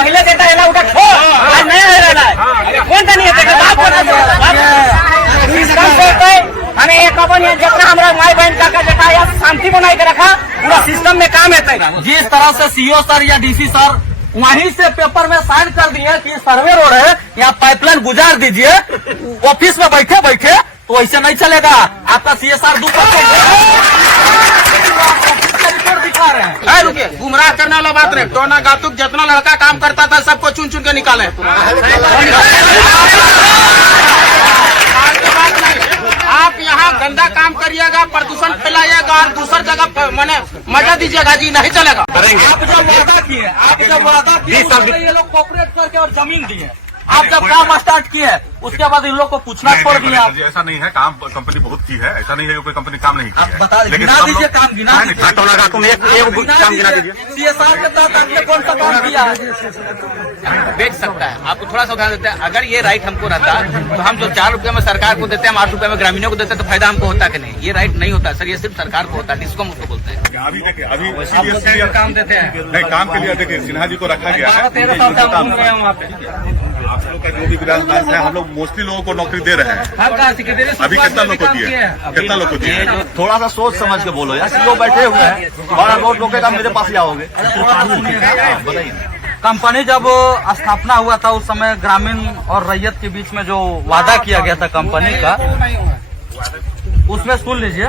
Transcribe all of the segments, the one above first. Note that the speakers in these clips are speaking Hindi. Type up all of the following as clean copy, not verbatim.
पहले देता है ना उठा आज नया है रहा है कौन सा नहीं देगा हमें एक अपन जितना हमारा माई बहन का देखा या शांति बनाई के रखा पूरा सिस्टम में काम है। जिस तरह से सीओ सर या डीसी सर वहीं से पेपर में साइन कर दिए कि सर्वे रोड है यहाँ पाइपलाइन गुजार दीजिए, ऑफिस में बैठे बैठे तो ऐसे नहीं चलेगा। आपका CSR 2% दिखा रहे हैं। रुकिए, गुमराह करने वाला बात रहे। टोना गातुक जितना लड़का काम करता था सबको चुन चुन के निकाले। आप यहाँ गंदा काम करिएगा, प्रदूषण फैलाइएगा और दूसरी जगह मैंने मजा दीजिएगा जी, नहीं चलेगा। आप जब वादा किए ये लोग कॉपरेट करके और जमीन दिए, आप जब काम स्टार्ट किए उसके बाद इन लोग को पूछना छोड़ दिया। ऐसा नहीं है, काम कंपनी बहुत की है, ऐसा नहीं है कि कोई कंपनी काम नहीं की है। बता गिना दीजिए काम, गिना तुम एक काम गिना दीजिए। CSR के तहत आपने कौन सा काम किया? बेच सकता है, आपको थोड़ा सा उदाहरण देते हैं। अगर ये राइट हमको रहता तो हम जो 4 रुपए में सरकार को देते हैं, हम 8 रुपए में ग्रामीणों को देते हैं, तो फायदा हमको होता कि नहीं? ये राइट नहीं होता सर, ये सिर्फ सरकार को होता है, डिस्को उसको बोलते हैं। अभी देखिए, अभी काम देते हैं नहीं, काम के लिए देखिए सिन्हा जी को रखा गया है। 13 साल से हम घूम रहे हैं वहाँ पे। आप लोग का जो भी विलास है, हम लोग मोस्टली लोगों को नौकरी दे रहे हैं। अभी कितना लोग को दिए, कितना लोग को दिए? थोड़ा सा सोच समझ के बोलो यार, सीओ बैठे हुए हैं, हमारा रोड रोकेगा, मेरे पास ही आओगे। बताइए, कंपनी जब स्थापना हुआ था उस समय ग्रामीण और रैयत के बीच में जो वादा किया गया था कंपनी का, उसमें सुन लीजिए।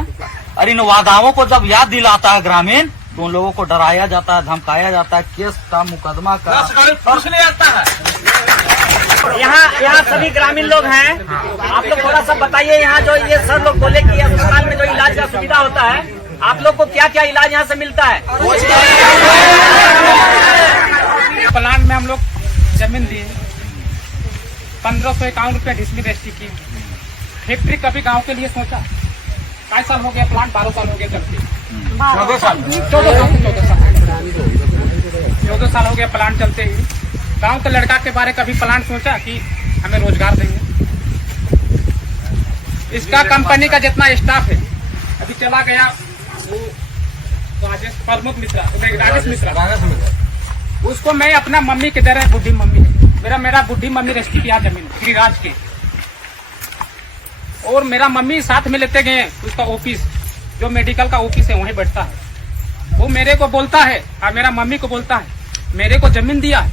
और इन वादाओं को जब याद दिलाता है ग्रामीण तो उन लोगों को डराया जाता है, धमकाया जाता है, केस का मुकदमा का आता है। यहाँ सभी ग्रामीण लोग हैं, आप लोग थोड़ा सा बताइए। यहाँ जो ये सर लोग बोले कि अस्पताल में जो इलाज का सुविधा होता है, आप लोग को क्या क्या इलाज यहाँ से मिलता है? प्लांट में हम लोग जमीन दिए, 1551 रुपये डिसमिल रजिस्ट्री की। फैक्ट्री कभी गांव के लिए सोचा? कई साल हो गया प्लांट? 12 साल हो गया चलते। 14 साल हो गया प्लांट चलते ही। गांव के लड़का के बारे कभी प्लांट सोचा कि हमें रोजगार देंगे? इसका कंपनी का जितना स्टाफ है अभी चला गया वो राजेश प्रमुख मिश्रा, राजेश मिश्रा, उसको मैं अपना मम्मी के दे रहे, बुढ़ी मम्मी मेरा बुढ़ी मम्मी रजिस्ट्री किया जमीन गिरिराज के, और मेरा मम्मी साथ में लेते गए। उसका ऑफिस जो मेडिकल का ऑफिस है वहीं बैठता है। वो मेरे को बोलता है और मेरा मम्मी को बोलता है मेरे को जमीन दिया है,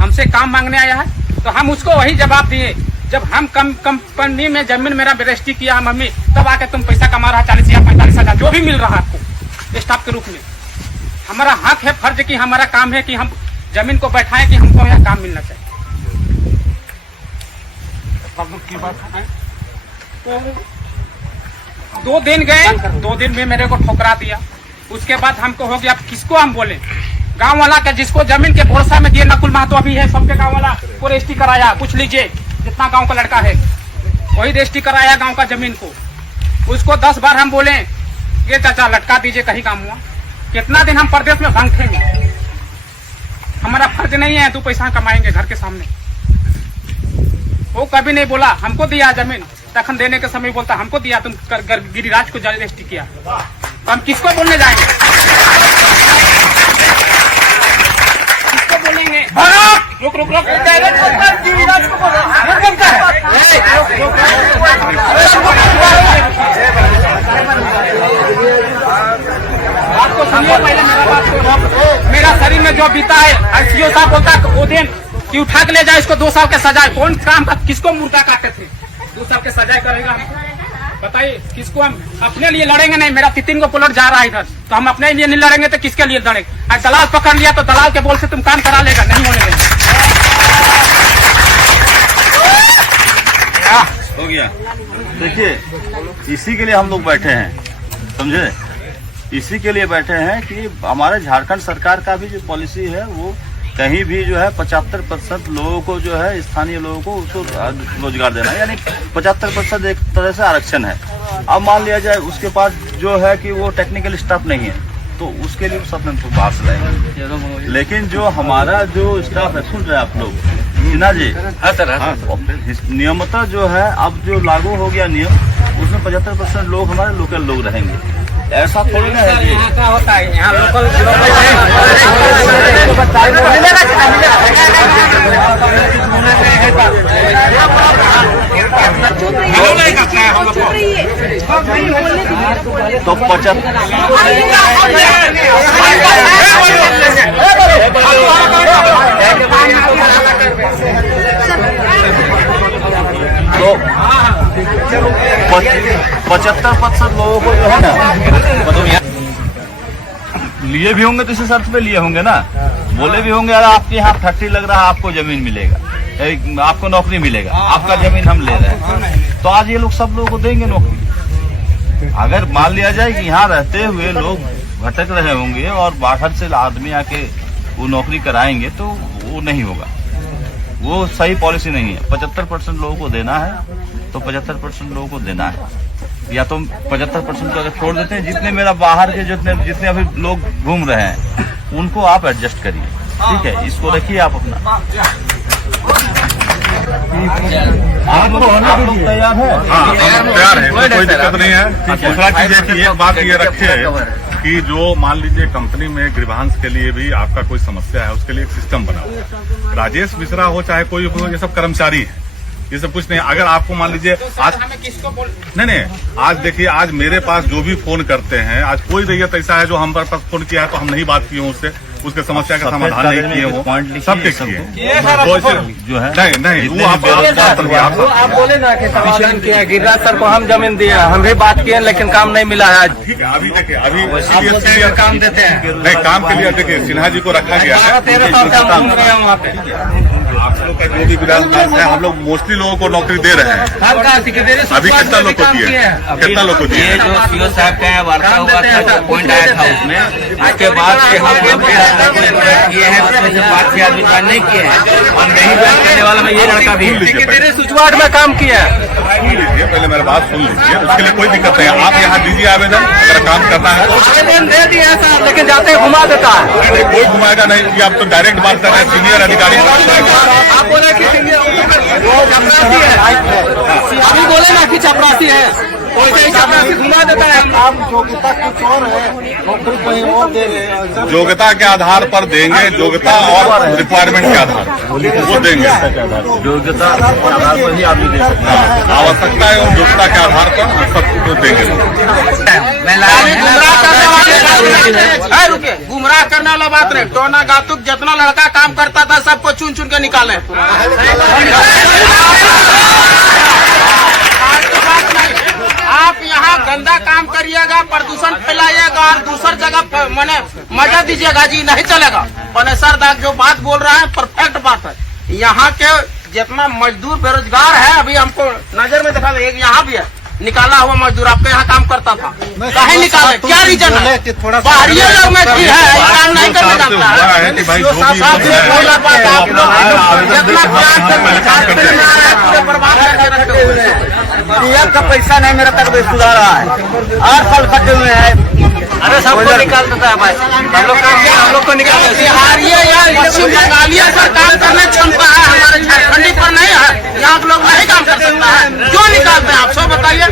हमसे काम मांगने आया है। तो हम उसको वही जवाब दिए, जब हम कंपनी में जमीन मेरा रजिस्ट्री किया मम्मी, तब आके तुम पैसा कमा रहा 40 या 45 हजार जो भी मिल रहा है आपको स्टाफ के रूप में। हमारा हक है, फर्ज की हमारा काम है कि हम जमीन को बैठाएं कि हमको यहाँ काम मिलना चाहिए। तो 2 दिन गए, 2 दिन में मेरे को ठोकरा दिया। उसके बाद हमको हो गया, अब किसको हम बोले? गांव वाला का जिसको जमीन के भरोसा में दिए, नकुल महतो अभी है, सबके गांव वाला को रजिस्ट्री कराया। पूछ लीजिए जितना गांव का लड़का है वही रजिस्ट्री कराया गांव का जमीन को। उसको 10 बार हम बोले ये चाचा लटका दीजिए, कहीं काम हुआ? कितना दिन हम प्रदेश में भंगेंगे? हमारा फर्ज नहीं है 2 पैसा कमाएंगे घर के सामने? वो कभी नहीं बोला हमको दिया जमीन, तखन देने के समय बोलता हमको दिया, तुम गिरिराज को रजिस्ट्री किया। तो हम किसको बोलने जाएंगे? किसको बोलेंगे? रुक रुक रुक, गिरिराज को बोलो। आपको सुनिए पहले मेरा बात को। मेरा शरीर में जो बीता है, सीओ साहब बोलता है वो दिन कि उठा के ले जाए इसको 2 साल के सजाए। कौन काम का किसको मुर्गा काटते थे? 2 साल के सजाए करेगा? बताइए किसको? हम अपने लिए लड़ेंगे नहीं। मेरा 3 को पुलट जा रहा है इधर, तो हम अपने लिए नहीं लड़ेंगे तो किसके लिए लड़ेंगे? आज दलाल पकड़ लिया तो दलाल के बोल से तुम काम करा लेगा, नहीं होने देंगे। हो गया। देखिए, इसी के लिए हम लोग बैठे हैं, समझे? इसी के लिए बैठे हैं कि हमारे झारखंड सरकार का भी जो पॉलिसी है वो कहीं भी जो है 75% लोगों को जो है स्थानीय लोगों को उसको रोजगार देना है, यानी 75% एक तरह से आरक्षण है। अब मान लिया जाए उसके पास जो है कि वो टेक्निकल स्टाफ नहीं है तो उसके लिए सब तो बाहर से लाएंगे। लेकिन जो हमारा जो स्टाफ है, सुन रहे हैं आप लोग सिन्हा जी, नियमतः जो है अब जो लागू हो गया नियम, उसमें 75% लोग हमारे लोकल लोग रहेंगे। ऐसा थोड़ी ना है। यहाँ का होता है, यहाँ लोकल तो 75% लोगों को जो है ना लिए भी होंगे तो इसी शर्त पे लिए होंगे ना, बोले भी होंगे यार आपके यहाँ 30 लग रहा है, आपको जमीन मिलेगा, आपको नौकरी मिलेगा, आपका जमीन हम ले रहे हैं, तो आज ये लोग सब लोगों को देंगे नौकरी। अगर मान लिया जाए कि यहाँ रहते हुए लोग भटक रहे होंगे और बाहर से आदमी आके वो नौकरी कराएंगे तो वो नहीं होगा, वो सही पॉलिसी नहीं है। 75% लोगों को देना है तो 75% लोगों को देना है, या तो 75% को अगर छोड़ देते हैं, जितने मेरा बाहर के जितने अभी लोग घूम रहे हैं उनको आप एडजस्ट करिए, ठीक है, इसको रखिए आप अपना। आप लोग तैयार है? हाँ, तैयार है, कोई दिक्कत नहीं है। दूसरा चीज है कि एक बात ये रखिए कि जो मान लीजिए कंपनी में ग्रीवांस के लिए भी आपका कोई समस्या है, उसके लिए एक सिस्टम बना हुआ है। राजेश मिश्रा हो चाहे कोई हो, ये सब कर्मचारी है, ये सब कुछ नहीं। अगर आपको मान लीजिए आज नहीं, आज देखिए, आज मेरे पास जो भी फोन करते हैं, आज कोई रैयत ऐसा है जो हमारे पास फोन किया है तो हम नहीं बात किए उससे, उसके समस्या का समाधान नहीं किए, वो सबके किए जो है नहीं वो आप बोले ना कि समाधान किया, गिरिराज सर को हम जमीन दिया, हम भी बात किए लेकिन काम नहीं मिला है आज। ठीक है, अभी देखिए, अभी काम देते हैं नहीं, काम के लिए देखिए सिन्हा जी को रखा गया है। 13 साल से हम घूम रहे हैं वहाँ पे। आप लोग का जो भी विधान है, हम लोग मोस्टली लोगों को नौकरी दे रहे हैं। अभी कितना लोग को दिए, कितना लोग को दिए? ये जो सीओ साहब का है वार्ता हुआ था, जो पॉइंट आया था उसमें, उसके बाद से हम लोग किए हैं, उसमें से 5 से आदमी ज्वाइन नहीं किए हैं, और नहीं ज्वाइन करने वाला में ये लड़का भी सुचवाट में काम किया। सुन लीजिए, पहले मेरी बात सुन लीजिए, उसके लिए कोई दिक्कत नहीं है। आप यहाँ दीजिए आवेदन, अगर काम करना है आवेदन दे दिया सर, लेकिन जाते घुमा देता है। कोई घुमाएगा नहीं कि आप तो डायरेक्ट बात कर रहे हैं, सीनियर अधिकारी आप बोले कि चपरासी है, अभी बोले ना कि चपरासी है, चपरासी घुमा देता है। योग्यता कुछ और है, नौकरी कहीं और दे रहे हैं। योग्यता के आधार पर देंगे, योग्यता और रिक्वायरमेंट के आधार पर वो देंगे। योग्यता के आधार पर ही आदमी दे सकता है, आवश्यकता एवं योग्यता के आधार पर सबको देंगे। रुके, गुमराह करने वाला बात नहीं, टोना गातुक जितना लड़का काम करता था सबको चुन चुन के निकाले। आप यहाँ गंदा काम करिएगा, प्रदूषण फैलाइएगा और दूसर जगह मैंने मजा दीजिएगा जी, नहीं चलेगा। पनेसर दाग जो बात बोल रहा है परफेक्ट बात है। यहाँ के जितना मजदूर बेरोजगार है, अभी हमको नजर में देखा, एक यहाँ भी है निकाला हुआ मजदूर, आपके यहाँ काम करता था, काहे निकाले, क्या रीजन है? बाहरी लोग में ठीक है, काम नहीं करने जाता है। बर्बाद करके रखते हुए का पैसा नहीं मेरा तक सुधार रहा है, 8 साल फटे हुए हैं। अरे सबको निकाल देता है भाई, हम लोग को निकाल देता है। बिहारी या पश्चिम बंगाली पर काम करने क्षमता है, हमारे झारखंडी पर नहीं है। यहाँ लोग नहीं काम कर सकता है, क्यों निकालते हैं आप सब बताइए।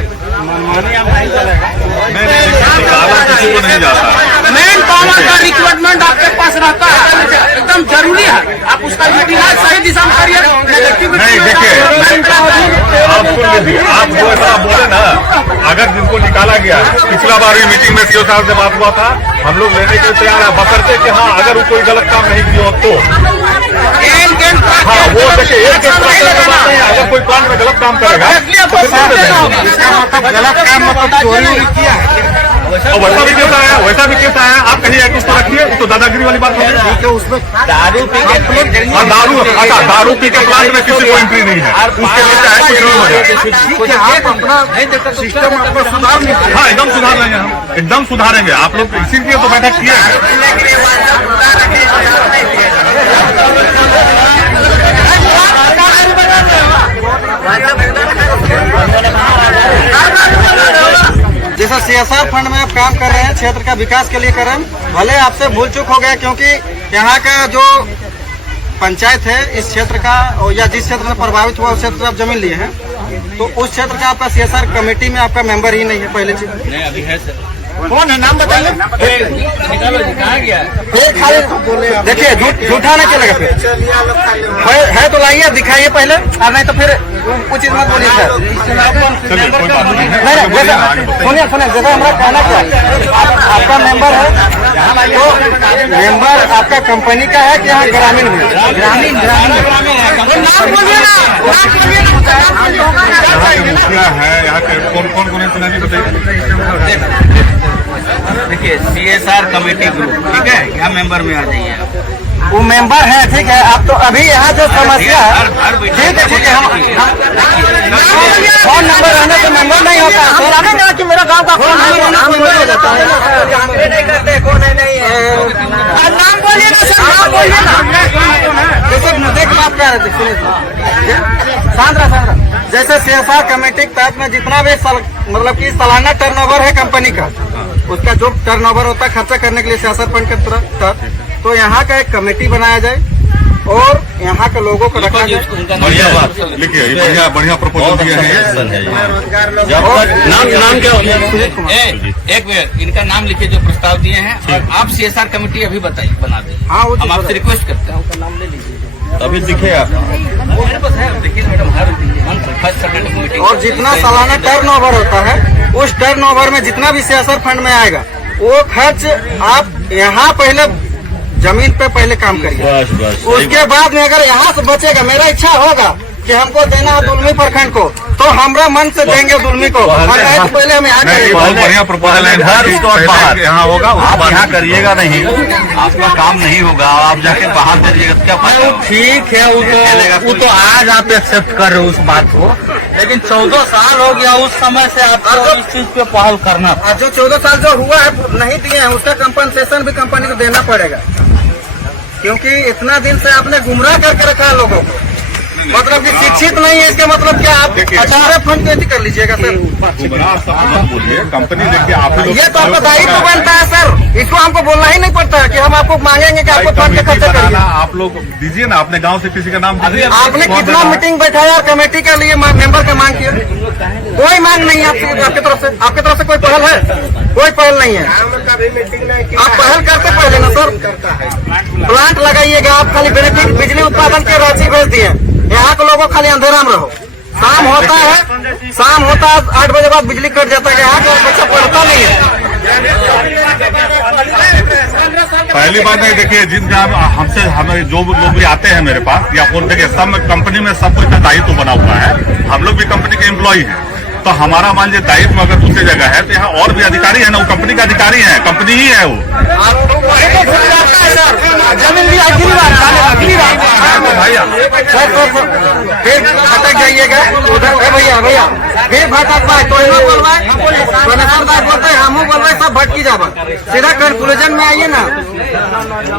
किसी को नहीं जाता है। मेन पावर का रिक्वायरमेंट आपके पास रहता है, एकदम जरूरी है। आप उसका यूटिलाइज सही दिशा में करिए। नहीं देखिए, आप जो ऐसा बोले ना, अगर जिनको निकाला गया, पिछला बार भी मीटिंग में सीओ साहब से बात हुआ था, हम लोग लेने के लिए तैयार है, बशर्ते कि हाँ अगर वो कोई गलत काम नहीं किया तो हाँ वो देखिए, एक बात नहीं है, अगर कोई प्लांट में गलत काम करेगा तो गलत काम मतलब चोरी किया, और वैसा भी कैसा है, वैसा भी कैसा है, आप कहीं एक उसको रखिए, तो दादागिरी वाली बात होगी। तो उसमें दारू पी के और दारू, अच्छा दारू पी के प्लांट में किसी को एंट्री नहीं है, उसके लिए चाहे कुछ नहीं हो जाए। आप अपना सिस्टम अपना सुधार नहीं, हाँ एकदम सुधार लेंगे, हम एकदम सुधारेंगे। आप लोग इसीलिए तो बैठक किए हैं। जैसा CSR फंड में आप काम कर रहे हैं, क्षेत्र का विकास के लिए कर रहे हैं, भले आपसे भूल चूक हो गया, क्योंकि यहाँ का जो पंचायत है इस क्षेत्र का, या जिस क्षेत्र में प्रभावित हुआ उस क्षेत्र से आप जमीन लिए हैं, तो उस क्षेत्र का आपका CSR कमेटी में आपका मेंबर ही नहीं है। पहले चीज नहीं अभी है सर, कौन है, नाम बताइए। निकालो जी, कहाँ गया? फिर खाली देखिए, झूठा नहीं चलेगा। फिर है तो लाइए, दिखाइए पहले, और नहीं तो फिर कुछ चीज मत बोलिए सर। चलिए कोई बात नहीं है। नहीं सुनिए जैसा हमारा कहना क्या है, आपका मेंबर है तो मेंबर आपका कंपनी का है कि यहाँ ग्रामीण में? ग्रामीण मुखिया है यहाँ के, कौन है सुना जी बताइए। देखिए, CSR कमेटी ग्रुप, ठीक है, यहाँ मेंबर में आ जाइए आप। वो मेंबर है, ठीक है। आप तो अभी यहाँ जो समस्या है, ठीक है, हम फोन नंबर रहने से मेंबर नहीं होता है कि मेरा गांव का फोन नंबर हो जाता है। नहीं करते, कौन है नहीं है, नाम बोलिए ना सर, नाम बोलिए ना। देखो बात क्या है, सांद्रा जैसे CSR कमेटी के तहत में जितना भी मतलब कि सालाना टर्नओवर है कंपनी का, उसका जो टर्नओवर होता है खर्चा करने के लिए CSR फंड के तहत, तो यहाँ का एक कमेटी बनाया जाए और यहाँ के लोगों को रखा जाए। बढ़िया बात लिखिए, बढ़िया प्रपोजल दिए हैं। नाम क्या होगा? एक मिनट, इनका नाम लिखिए जो प्रस्ताव दिए हैं, और आप CSR कमेटी अभी बताइए, बना दीजिए। हाँ, हम आपसे रिक्वेस्ट करते हैं, नाम ले लीजिए। अभी दिखे आप, मेरे पास है, देखिए मैडम, हर फर्स्ट सेकंड मीटिंग और जितना सालाना टर्नओवर होता है, उस टर्नओवर में जितना भी CSR फंड में आएगा, वो खर्च आप यहाँ पहले जमीन पे पहले काम करिए। उसके बाद में अगर यहाँ से बचेगा, मेरा इच्छा होगा कि हमको देना है दुलमी प्रखंड को, तो हमरा मन से देंगे दुलमी को, और नहीं तो पहले हम यहाँ करेंगे। बहुत बढ़िया प्रपोजल है। बाहर यहाँ होगा, आप यहाँ करिएगा नहीं, आपका काम नहीं होगा, आप जाके बाहर दे दीजिएगा, क्या फायदा? ठीक है, वो तो आज आप एक्सेप्ट कर रहे हो उस बात को, लेकिन 14 साल हो गया उस समय से आपको इस चीज पे पहल करना था। जो 14 साल जो हुआ है नहीं दिए हैं, उसका कंपनसेशन भी कंपनी को देना पड़ेगा, क्योंकि इतना दिन से आपने गुमराह करके रखा है लोगों को। मतलब कि शिक्षित नहीं है, इसका मतलब क्या? आप अचानक फंड कैसे कर लीजिएगा सर? बोलिए, कंपनी देखिए आप लोग, ये तो आपका दायित्व बनता है सर, इसको हमको बोलना ही नहीं पड़ता है कि हम आपको मांगेंगे कि आपको फंड का खर्चा करिए। आप लोग दीजिए ना, अपने गांव से किसी का नाम दीजिए। आपने कितना मीटिंग बैठाया कमेटी के लिए, मेंबर का मांग किया? कोई मांग नहीं है आपकी तरफ से। आपकी तरफ से कोई पहल है? कोई पहल नहीं है। आप पहल करते पहले ना सर, प्लांट लगाइएगा। आप खाली बेनिफिट बिजली उत्पादन के राशि भेज दिए, यहाँ के लोगों खाली अंधेरा में रहो। शाम होता है 8 बजे बाद बिजली कट जाता है, यहाँ का बच्चा पढ़ता नहीं है। पहली बात है, देखिए जिनका हमसे हमें जो लोग भी आते हैं मेरे पास या फोन, देखिए सब कंपनी में सब कुछ का दायित्व बना हुआ है। हम लोग भी कंपनी के एम्प्लॉय हैं, तो हमारा मान लीजिए दायित्व अगर दूसरी जगह है, तो यहाँ और भी अधिकारी है ना, वो कंपनी का अधिकारी है, कंपनी ही है वो। जमीन भी अगली भैया फिर भटक जाइएगा उधर। भैया फिर भटक पाए तो बोलते हैं, हम बोल रहे सब भटकी जावा। सीधा कंक्लूजन में आइए ना,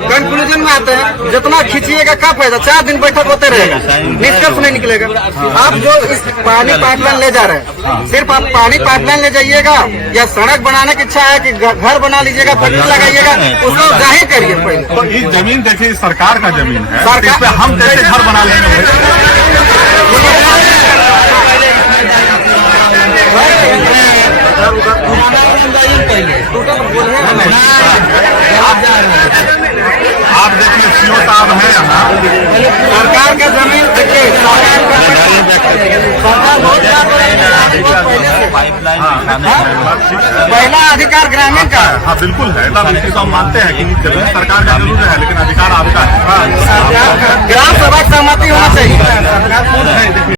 कंक्लूजन में आते हैं। जितना खींचिएगा क्या फायदा? 4 दिन बैठक होते रहेगा, निष्कर्ष नहीं निकलेगा। आप जो इस पानी पाइपलाइन ले जा रहे हैं, सिर्फ आप पानी पाइपलाइन ले जाइएगा या सड़क बनाने की इच्छा है कि घर बना लीजिएगा, फैक्ट्री लगाइएगा, उसको जाहिर करिए पहले। तो ये जमीन देखिए सरकार का जमीन है, सरकार- इस पे हम कैसे घर बना लेंगे? आप देखिए सीओ साहब है यहाँ, सरकार का जमीन देखिए, पहला अधिकार ग्रामीण का। हाँ बिल्कुल है, तब इसी को हम मानते हैं कि जमीन सरकार का जरूर है, लेकिन अधिकार आपका है। ग्राम सभा की सहमति होना चाहिए।